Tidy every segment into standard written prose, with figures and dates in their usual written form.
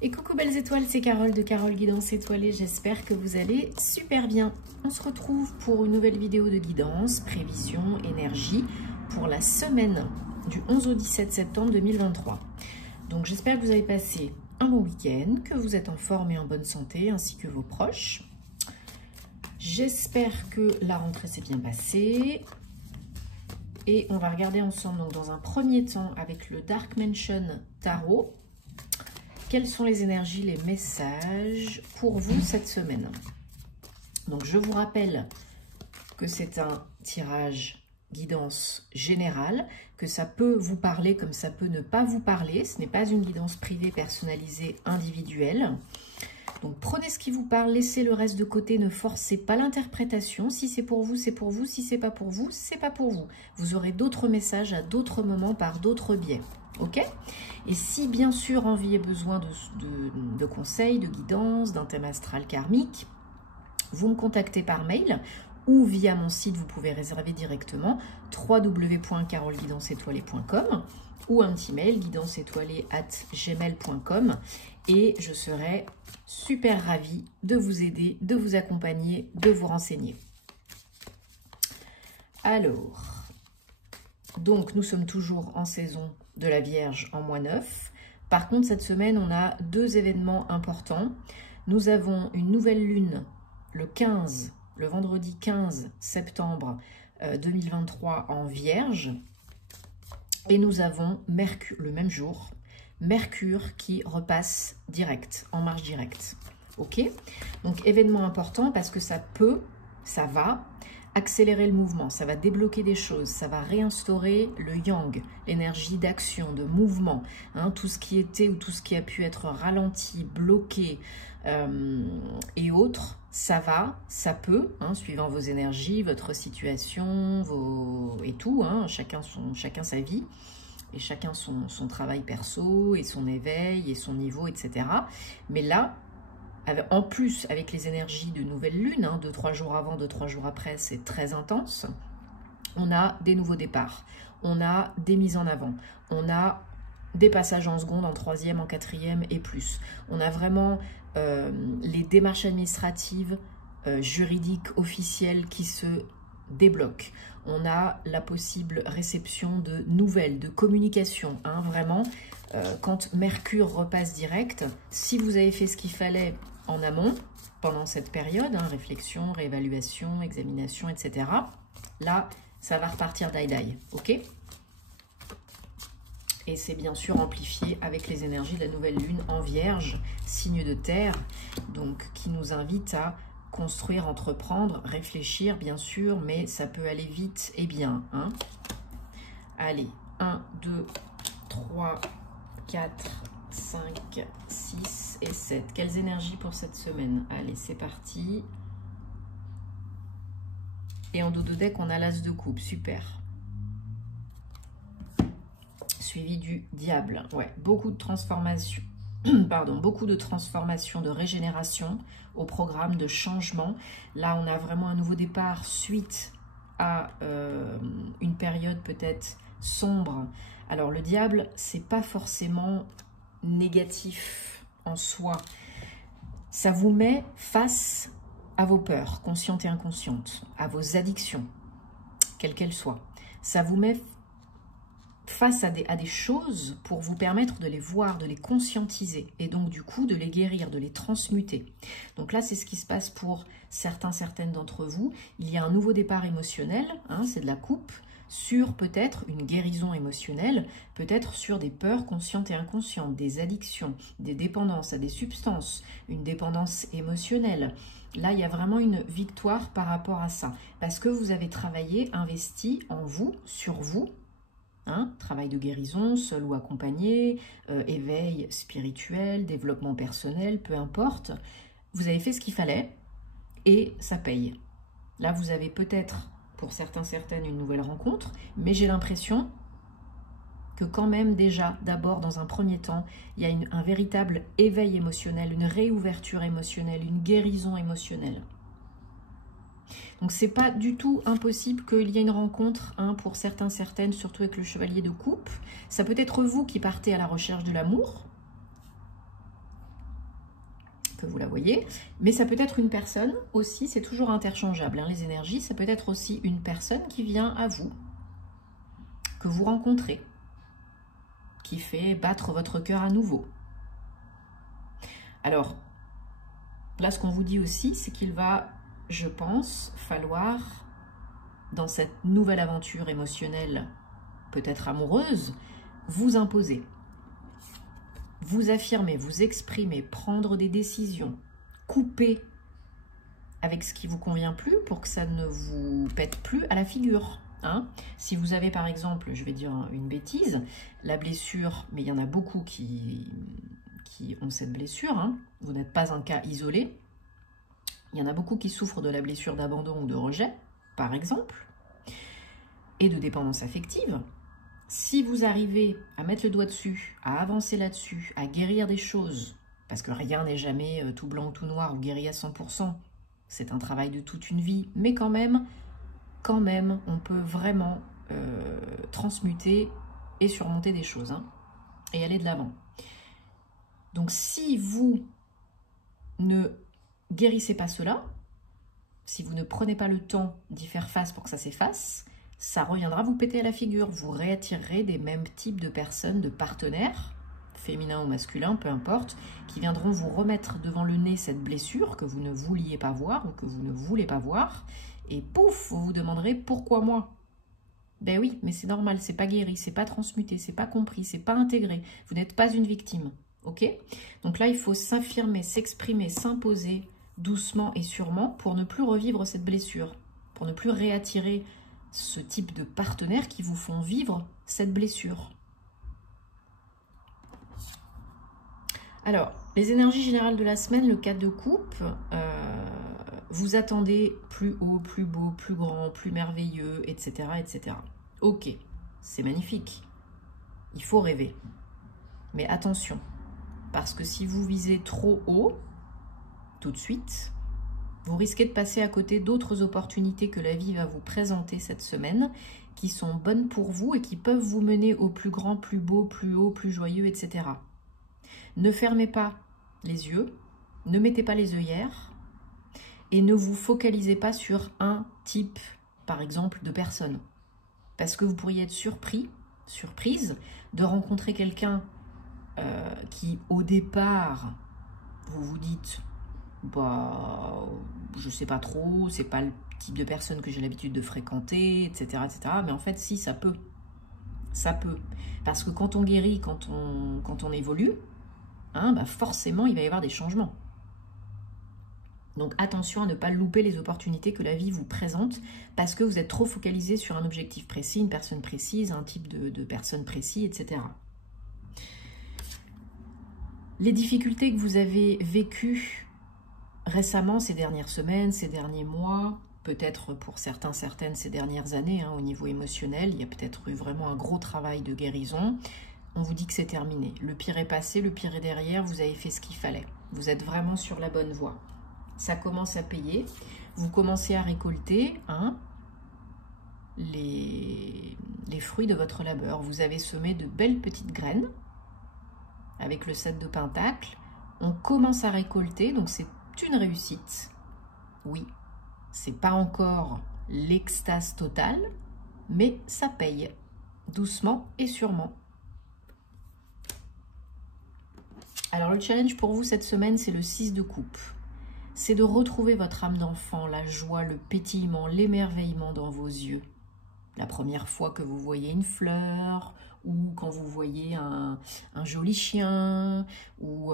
Et coucou belles étoiles, c'est Carole de Carole Guidance Étoilée, j'espère que vous allez super bien. On se retrouve pour une nouvelle vidéo de guidance, prévision, énergie pour la semaine du 11 au 17 septembre 2023. Donc j'espère que vous avez passé un bon week-end, que vous êtes en forme et en bonne santé, ainsi que vos proches. J'espère que la rentrée s'est bien passée. Et on va regarder ensemble, donc dans un premier temps, avec le Dark Mansion Tarot, quelles sont les énergies, les messages pour vous cette semaine. Donc je vous rappelle que c'est un tirage guidance générale, que ça peut vous parler comme ça peut ne pas vous parler. Ce n'est pas une guidance privée, personnalisée, individuelle. Donc prenez ce qui vous parle, laissez le reste de côté, ne forcez pas l'interprétation. Si c'est pour vous, c'est pour vous. Si c'est pas pour vous, c'est pas pour vous. Vous aurez d'autres messages à d'autres moments par d'autres biais. Ok? Et si bien sûr envie et besoin de conseils, de guidance, d'un thème astral karmique, vous me contactez par mail ou via mon site, vous pouvez réserver directement www.caroleguidanceétoilée.com ou un petit mail guidanceétoilée@gmail.com et je serai super ravie de vous aider, de vous accompagner, de vous renseigner. Alors, donc nous sommes toujours en saison de la Vierge en mois 9. Par contre, cette semaine, on a deux événements importants. Nous avons une nouvelle lune le vendredi 15 septembre 2023 en Vierge. Et nous avons Mercure, le même jour, Mercure qui repasse direct, en marche directe. Ok? Donc événement important parce que ça va accélérer le mouvement, ça va débloquer des choses, ça va réinstaurer le yang, l'énergie d'action, de mouvement, hein, tout ce qui était ou tout ce qui a pu être ralenti, bloqué et autres, ça peut, hein, suivant vos énergies, votre situation, et tout, hein, chacun sa vie, et chacun son travail perso, et son éveil, et son niveau, etc. Mais là, en plus, avec les énergies de nouvelle lune, hein, 2-3 jours avant, 2-3 jours après, c'est très intense. On a des nouveaux départs, on a des mises en avant, on a des passages en seconde, en troisième, en quatrième et plus. On a vraiment les démarches administratives, juridiques, officielles qui se débloquent. On a la possible réception de nouvelles, de communication, hein, vraiment. Quand Mercure repasse direct, si vous avez fait ce qu'il fallait en amont, pendant cette période, hein, réflexion, réévaluation, examination, etc., là, ça va repartir die-die, ok? Et c'est bien sûr amplifié avec les énergies de la nouvelle lune en Vierge, signe de terre, donc qui nous invite à construire, entreprendre, réfléchir, bien sûr, mais ça peut aller vite et bien, hein. Allez, 1, 2, 3, 4, 5, 6 et 7. Quelles énergies pour cette semaine? Allez, c'est parti. Et en dos de deck, on a l'as de coupe. Super. Suivi du diable. Ouais, beaucoup de transformations. Pardon, beaucoup de transformations, de régénération au programme, de changement. Là, on a vraiment un nouveau départ suite à une période peut-être sombre. Alors, le diable, c'est pas forcément négatif en soi. Ça vous met face à vos peurs, conscientes et inconscientes, à vos addictions, quelles qu'elles soient. Ça vous met face à des choses pour vous permettre de les voir, de les conscientiser et donc du coup de les guérir, de les transmuter. Donc là, c'est ce qui se passe pour certaines d'entre vous. Il y a un nouveau départ émotionnel, hein, c'est de la coupe, sur peut-être une guérison émotionnelle, peut-être sur des peurs conscientes et inconscientes, des addictions, des dépendances à des substances, une dépendance émotionnelle. Là, il y a vraiment une victoire par rapport à ça, parce que vous avez travaillé, investi en vous, sur vous, hein, travail de guérison, seul ou accompagné, éveil spirituel, développement personnel, peu importe. Vous avez fait ce qu'il fallait et ça paye. Là, vous avez peut-être, pour certaines, une nouvelle rencontre, mais j'ai l'impression que quand même déjà, d'abord, dans un premier temps, il y a un véritable éveil émotionnel, une réouverture émotionnelle, une guérison émotionnelle. Donc, c'est pas du tout impossible qu'il y ait une rencontre, hein, pour certaines, surtout avec le chevalier de coupe. Ça peut être vous qui partez à la recherche de l'amour. que vous la voyez. Mais ça peut être une personne aussi, c'est toujours interchangeable, hein, les énergies. Ça peut être aussi une personne qui vient à vous, que vous rencontrez, qui fait battre votre cœur à nouveau. Alors, là, ce qu'on vous dit aussi, c'est qu'il va, je pense, falloir, dans cette nouvelle aventure émotionnelle, peut-être amoureuse, vous imposer. Vous affirmer, vous exprimer, prendre des décisions, couper avec ce qui ne vous convient plus pour que ça ne vous pète plus à la figure. Hein. Si vous avez par exemple, je vais dire une bêtise, la blessure, mais il y en a beaucoup qui ont cette blessure, hein. Vous n'êtes pas un cas isolé. Il y en a beaucoup qui souffrent de la blessure d'abandon ou de rejet, par exemple, et de dépendance affective. Si vous arrivez à mettre le doigt dessus, à avancer là-dessus, à guérir des choses, parce que rien n'est jamais tout blanc ou tout noir ou guéri à 100%, c'est un travail de toute une vie, mais quand même, on peut vraiment transmuter et surmonter des choses, hein, et aller de l'avant. Donc si vous ne guérissez pas cela, si vous ne prenez pas le temps d'y faire face pour que ça s'efface, ça reviendra vous péter à la figure. Vous réattirerez des mêmes types de personnes, de partenaires, féminins ou masculins, peu importe, qui viendront vous remettre devant le nez cette blessure que vous ne vouliez pas voir ou que vous ne voulez pas voir. Et pouf, vous vous demanderez pourquoi moi? Ben oui, mais c'est normal, c'est pas guéri, c'est pas transmuté, c'est pas compris, c'est pas intégré. Vous n'êtes pas une victime. Ok? Donc là, il faut s'affirmer, s'exprimer, s'imposer doucement et sûrement pour ne plus revivre cette blessure, pour ne plus réattirer ce type de partenaires qui vous font vivre cette blessure. Alors, les énergies générales de la semaine, le 4 de coupe, vous attendez plus haut, plus beau, plus grand, plus merveilleux, etc. etc. Ok, c'est magnifique. Il faut rêver. Mais attention, parce que si vous visez trop haut, tout de suite, vous risquez de passer à côté d'autres opportunités que la vie va vous présenter cette semaine, qui sont bonnes pour vous et qui peuvent vous mener au plus grand, plus beau, plus haut, plus joyeux, etc. Ne fermez pas les yeux, ne mettez pas les œillères et ne vous focalisez pas sur un type, par exemple, de personne. Parce que vous pourriez être surprise de rencontrer quelqu'un qui, au départ, vous vous dites bah, je sais pas trop, c'est pas le type de personne que j'ai l'habitude de fréquenter, etc., etc. Mais en fait, si, ça peut. Ça peut. Parce que quand on guérit, quand on évolue, hein, bah forcément, il va y avoir des changements. Donc, attention à ne pas louper les opportunités que la vie vous présente parce que vous êtes trop focalisé sur un objectif précis, une personne précise, un type de personne précis, etc. Les difficultés que vous avez vécues récemment, ces dernières semaines, ces derniers mois, peut-être pour certains, certaines ces dernières années, hein, au niveau émotionnel, il y a peut-être eu vraiment un gros travail de guérison. On vous dit que c'est terminé. Le pire est passé, le pire est derrière, vous avez fait ce qu'il fallait. Vous êtes vraiment sur la bonne voie. Ça commence à payer. Vous commencez à récolter les fruits de votre labeur. Vous avez semé de belles petites graines avec le 7 de Pentacle. On commence à récolter, donc c'est une réussite. Oui, c'est pas encore l'extase totale, mais ça paye, doucement et sûrement. Alors le challenge pour vous cette semaine, c'est le 6 de coupe. C'est de retrouver votre âme d'enfant, la joie, le pétillement, l'émerveillement dans vos yeux. La première fois que vous voyez une fleur, ou quand vous voyez un joli chien, ou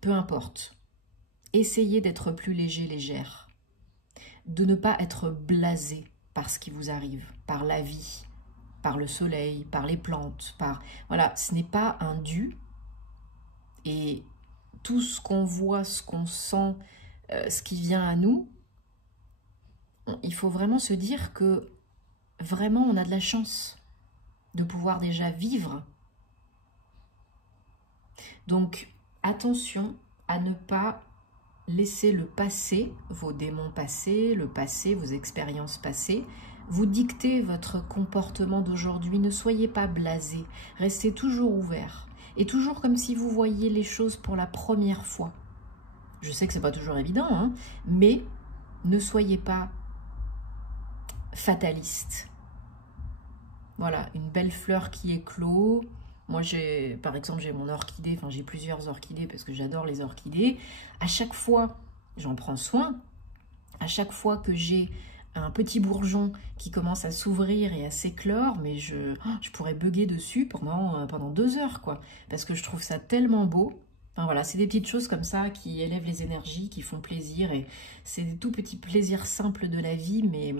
peu importe. Essayez d'être plus léger, légère. De ne pas être blasé par ce qui vous arrive, par la vie, par le soleil, par les plantes, par... Voilà, ce n'est pas un dû. Et tout ce qu'on voit, ce qu'on sent, ce qui vient à nous, il faut vraiment se dire que vraiment on a de la chance de pouvoir déjà vivre. Donc attention à ne pas laisser le passé, vos démons passés, le passé, vos expériences passées, vous dicter votre comportement d'aujourd'hui. Ne soyez pas blasé, restez toujours ouvert. Et toujours comme si vous voyiez les choses pour la première fois. Je sais que c'est pas toujours évident, hein, mais ne soyez pas fataliste. Voilà, une belle fleur qui éclot. Moi, par exemple, j'ai mon orchidée, enfin j'ai plusieurs orchidées parce que j'adore les orchidées. À chaque fois, j'en prends soin. À chaque fois que j'ai un petit bourgeon qui commence à s'ouvrir et à s'éclore, mais je pourrais bugger dessus pendant 2 heures, quoi. Parce que je trouve ça tellement beau. Enfin voilà, c'est des petites choses comme ça qui élèvent les énergies, qui font plaisir. Et c'est des tout petits plaisirs simples de la vie, mais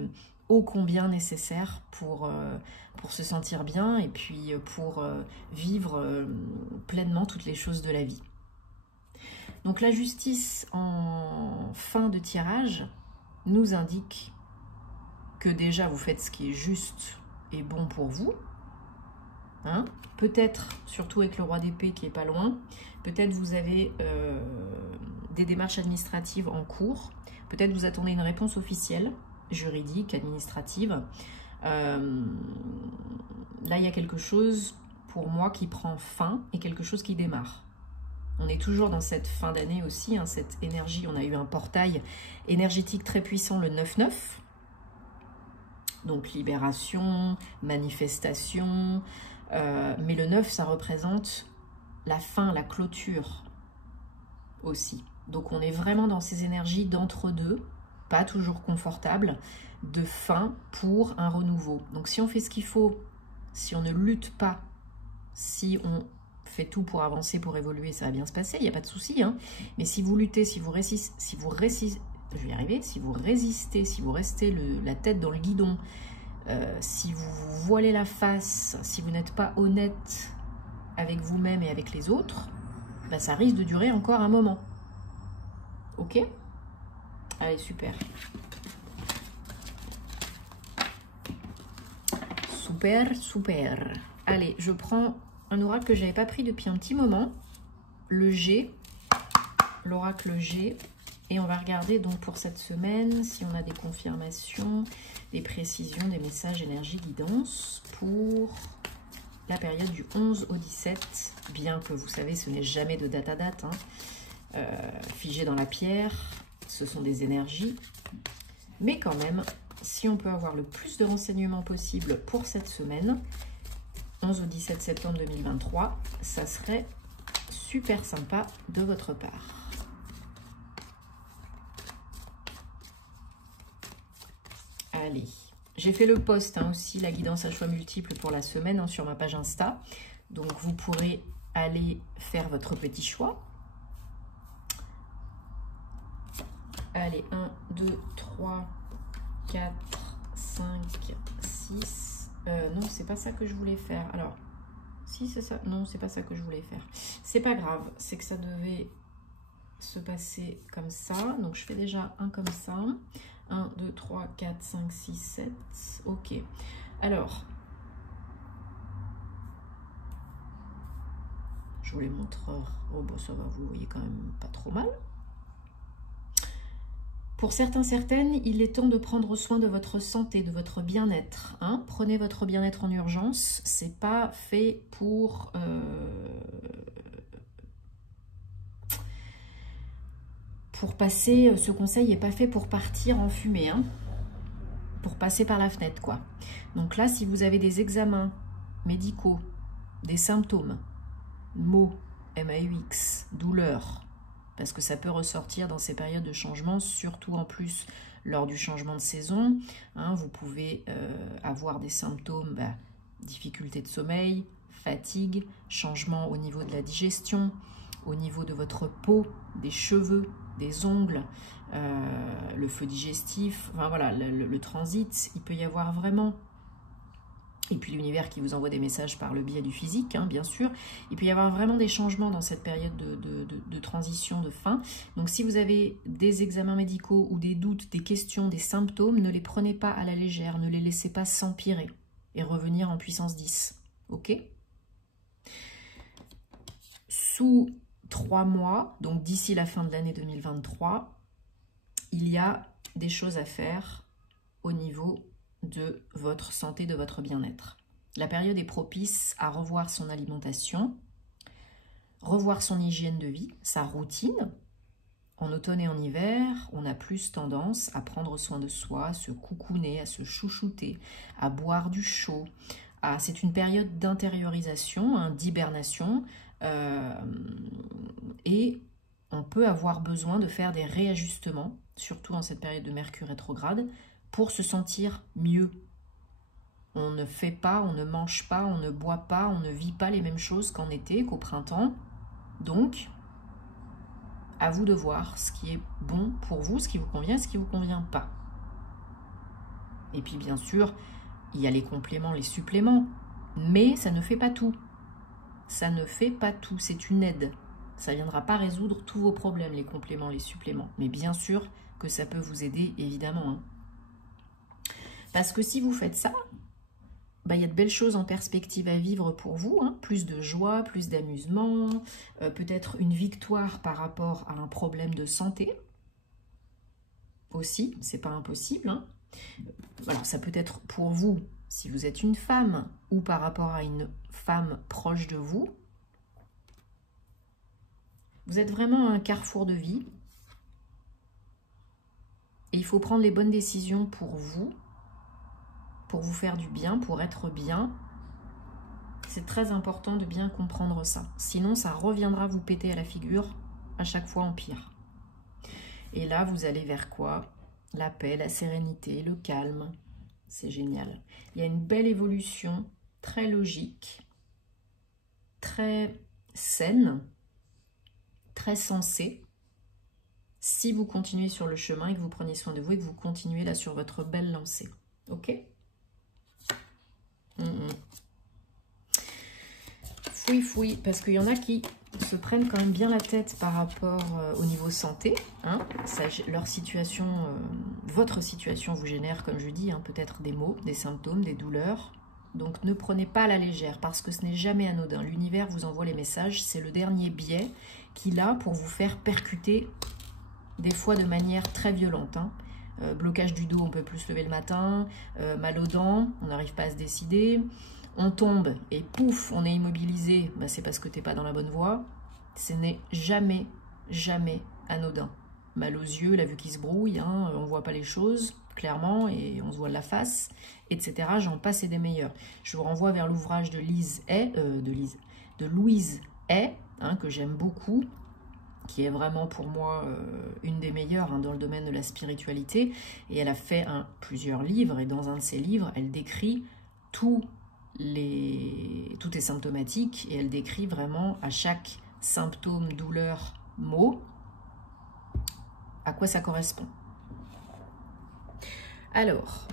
ô combien nécessaires pour se sentir bien et puis pour vivre pleinement toutes les choses de la vie. Donc la justice en fin de tirage nous indique que déjà vous faites ce qui est juste et bon pour vous. Hein, peut-être, surtout avec le roi d'épée qui est pas loin, peut-être vous avez des démarches administratives en cours, peut-être vous attendez une réponse officielle, juridique, administrative. Là, il y a quelque chose pour moi qui prend fin et quelque chose qui démarre. On est toujours dans cette fin d'année aussi, hein, cette énergie. On a eu un portail énergétique très puissant, le 9-9. Donc libération, manifestation. Mais le 9, ça représente la fin, la clôture aussi. Donc on est vraiment dans ces énergies d'entre-deux, pas toujours confortables, de fin pour un renouveau. Donc si on fait ce qu'il faut, si on ne lutte pas, si on fait tout pour avancer, pour évoluer, ça va bien se passer, il n'y a pas de souci. Hein. Mais si vous luttez, si vous résistez, je vais y arriver, si vous résistez, si vous restez la tête dans le guidon, si vous vous voilez la face, si vous n'êtes pas honnête avec vous-même et avec les autres, bah, ça risque de durer encore un moment. Ok? Allez, super. Super, super. Allez, je prends un oracle que je n'avais pas pris depuis un petit moment. Le G. L'oracle G. Et on va regarder donc pour cette semaine si on a des confirmations, des précisions, des messages, énergie, guidance pour la période du 11 au 17. Bien que vous savez, ce n'est jamais de date à date. Hein. Figé dans la pierre, ce sont des énergies. Mais quand même, si on peut avoir le plus de renseignements possible pour cette semaine, 11 au 17 septembre 2023, ça serait super sympa de votre part. Allez, j'ai fait le post hein, aussi, la guidance à choix multiples pour la semaine hein, sur ma page Insta. Donc vous pourrez aller faire votre petit choix. Allez, 1, 2, 3, 4, 5, 6. Non, c'est pas ça que je voulais faire. Alors, si c'est ça. Non, c'est pas ça que je voulais faire. C'est pas grave, c'est que ça devait se passer comme ça. Donc je fais déjà un comme ça. 1, 2, 3, 4, 5, 6, 7. Ok. Alors, je vous les montre. Oh, bon, ça va, vous voyez quand même pas trop mal. Pour certains, certaines, il est temps de prendre soin de votre santé, de votre bien-être. Hein. Prenez votre bien-être en urgence. C'est pas fait pour... Pour passer, ce conseil n'est pas fait pour partir en fumée, hein, pour passer par la fenêtre, quoi. Donc là, si vous avez des examens médicaux, des symptômes, maux, MAUX, douleurs, parce que ça peut ressortir dans ces périodes de changement, surtout en plus lors du changement de saison. Hein, vous pouvez avoir des symptômes, difficulté de sommeil, fatigue, changement au niveau de la digestion, au niveau de votre peau, des cheveux, des ongles, le feu digestif, enfin voilà, le transit, il peut y avoir vraiment, et puis l'univers qui vous envoie des messages par le biais du physique, hein, bien sûr, il peut y avoir vraiment des changements dans cette période de transition, de fin. Donc si vous avez des examens médicaux ou des doutes, des questions, des symptômes, ne les prenez pas à la légère, ne les laissez pas s'empirer et revenir en puissance 10, ok? Sous 3 mois, donc d'ici la fin de l'année 2023, il y a des choses à faire au niveau de votre santé, de votre bien-être. La période est propice à revoir son alimentation, revoir son hygiène de vie, sa routine, En automne et en hiver, on a plus tendance à prendre soin de soi, à se coucouner, à se chouchouter, à boire du chaud. C'est une période d'intériorisation, hein, d'hibernation, et on peut avoir besoin de faire des réajustements, surtout en cette période de Mercure rétrograde, pour se sentir mieux. On ne fait pas, on ne mange pas, on ne boit pas, on ne vit pas les mêmes choses qu'en été, qu'au printemps. Donc, à vous de voir ce qui est bon pour vous, ce qui vous convient, ce qui ne vous convient pas. Et puis bien sûr, il y a les compléments, les suppléments, mais ça ne fait pas tout. Ça ne fait pas tout, c'est une aide. Ça ne viendra pas résoudre tous vos problèmes, les compléments, les suppléments. Mais bien sûr que ça peut vous aider, évidemment. Hein. Parce que si vous faites ça, il y a de belles choses en perspective à vivre pour vous, hein. Plus de joie, plus d'amusement, peut-être une victoire par rapport à un problème de santé aussi, c'est pas impossible. Hein. Voilà, ça peut être pour vous, si vous êtes une femme, ou par rapport à une femme proche de vous. Vous êtes vraiment à un carrefour de vie et il faut prendre les bonnes décisions pour vous faire du bien, pour être bien. C'est très important de bien comprendre ça. Sinon, ça reviendra vous péter à la figure à chaque fois en pire. Et là, vous allez vers quoi? La paix, la sérénité, le calme. C'est génial. Il y a une belle évolution, très logique, très saine, très sensée. Si vous continuez sur le chemin et que vous prenez soin de vous et que vous continuez là sur votre belle lancée. Ok? Fouille, parce qu'il y en a qui se prennent quand même bien la tête par rapport au niveau santé. Hein. Ça, leur situation, votre situation vous génère, comme je dis, hein, peut-être des maux, des symptômes, des douleurs. Donc ne prenez pas à la légère, parce que ce n'est jamais anodin. L'univers vous envoie les messages, c'est le dernier biais qu'il a pour vous faire percuter, des fois de manière très violente. Hein. Blocage du dos, on ne peut plus se lever le matin, mal aux dents, on n'arrive pas à se décider. On tombe et pouf, on est immobilisé, c'est parce que tu n'es pas dans la bonne voie. Ce n'est jamais, jamais anodin. Mal aux yeux, la vue qui se brouille, hein, on ne voit pas les choses clairement et on se voit la face, etc. J'en passe et des meilleurs. Je vous renvoie vers l'ouvrage de Louise Hay, hein, que j'aime beaucoup, qui est vraiment pour moi une des meilleures, hein, dans le domaine de la spiritualité. Et elle a fait plusieurs livres, et dans un de ses livres, elle décrit tout est symptomatique, et elle décrit vraiment à chaque symptôme, douleur, mot, à quoi ça correspond. Alors,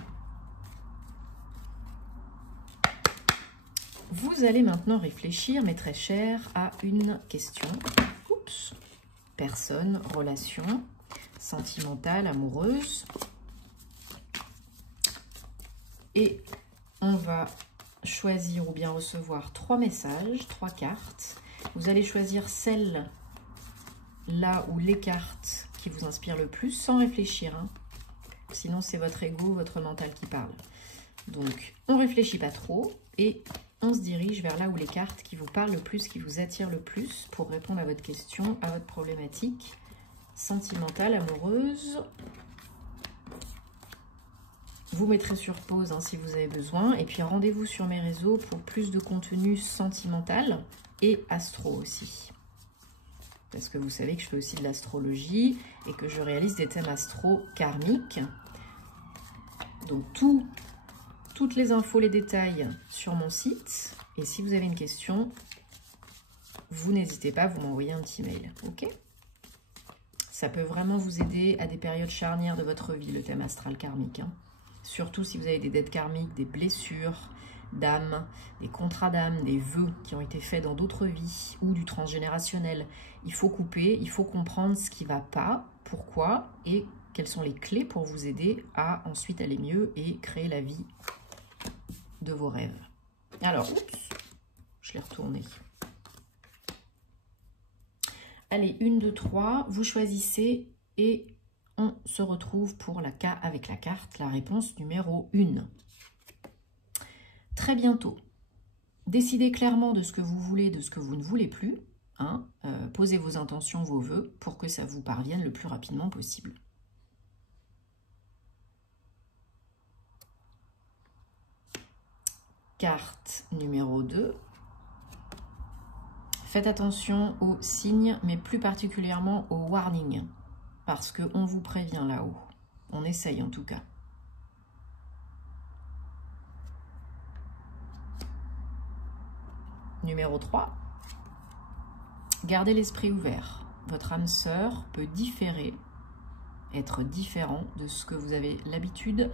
vous allez maintenant réfléchir, mes très chers, à une question. Oups. Personne, relation, sentimentale, amoureuse. Et on va choisir ou bien recevoir 3 messages, 3 cartes. Vous allez choisir celle là ou les cartes qui vous inspirent le plus sans réfléchir. Hein. Sinon, c'est votre ego, votre mental qui parle. Donc, on ne réfléchit pas trop et on se dirige vers là où les cartes qui vous parlent le plus, qui vous attirent le plus pour répondre à votre question, à votre problématique sentimentale, amoureuse. Vous mettrez sur pause, hein, si vous avez besoin. Et puis rendez-vous sur mes réseaux pour plus de contenu sentimental et astro aussi. Parce que vous savez que je fais aussi de l'astrologie et que je réalise des thèmes astro karmiques. Donc toutes les infos, les détails sur mon site. Et si vous avez une question, vous n'hésitez pas, vous m'envoyez un petit mail. Ok? Ça peut vraiment vous aider à des périodes charnières de votre vie, le thème astral karmique. Hein. Surtout si vous avez des dettes karmiques, des blessures d'âme, des contrats d'âme, des vœux qui ont été faits dans d'autres vies ou du transgénérationnel. Il faut couper, il faut comprendre ce qui ne va pas, pourquoi et quelles sont les clés pour vous aider à ensuite aller mieux et créer la vie de vos rêves. Alors, oups, je l'ai retourné. Allez, 1, 2, 3, vous choisissez et on se retrouve pour avec la carte, la réponse numéro 1. Très bientôt, décidez clairement de ce que vous voulez, de ce que vous ne voulez plus. Hein, posez vos intentions, vos vœux, pour que ça vous parvienne le plus rapidement possible. Carte numéro 2. Faites attention aux signes, mais plus particulièrement aux warnings, parce qu'on vous prévient là-haut. On essaye en tout cas. Numéro 3. Gardez l'esprit ouvert. Votre âme sœur peut différer, être différent de ce que vous avez l'habitude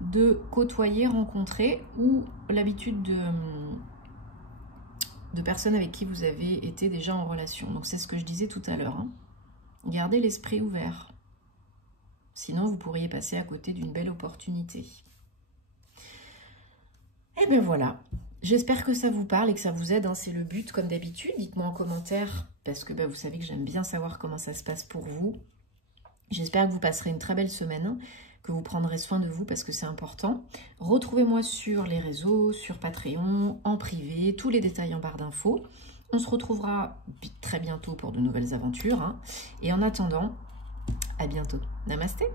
de côtoyer, rencontrer, ou l'habitude de personnes avec qui vous avez été déjà en relation. Donc c'est ce que je disais tout à l'heure. Hein. Gardez l'esprit ouvert. Sinon, vous pourriez passer à côté d'une belle opportunité. Et bien voilà. J'espère que ça vous parle et que ça vous aide. Hein. C'est le but, comme d'habitude. Dites-moi en commentaire, parce que vous savez que j'aime bien savoir comment ça se passe pour vous. J'espère que vous passerez une très belle semaine, que vous prendrez soin de vous parce que c'est important. Retrouvez-moi sur les réseaux, sur Patreon, en privé, tous les détails en barre d'infos. On se retrouvera très bientôt pour de nouvelles aventures. Hein. Et en attendant, à bientôt. Namasté.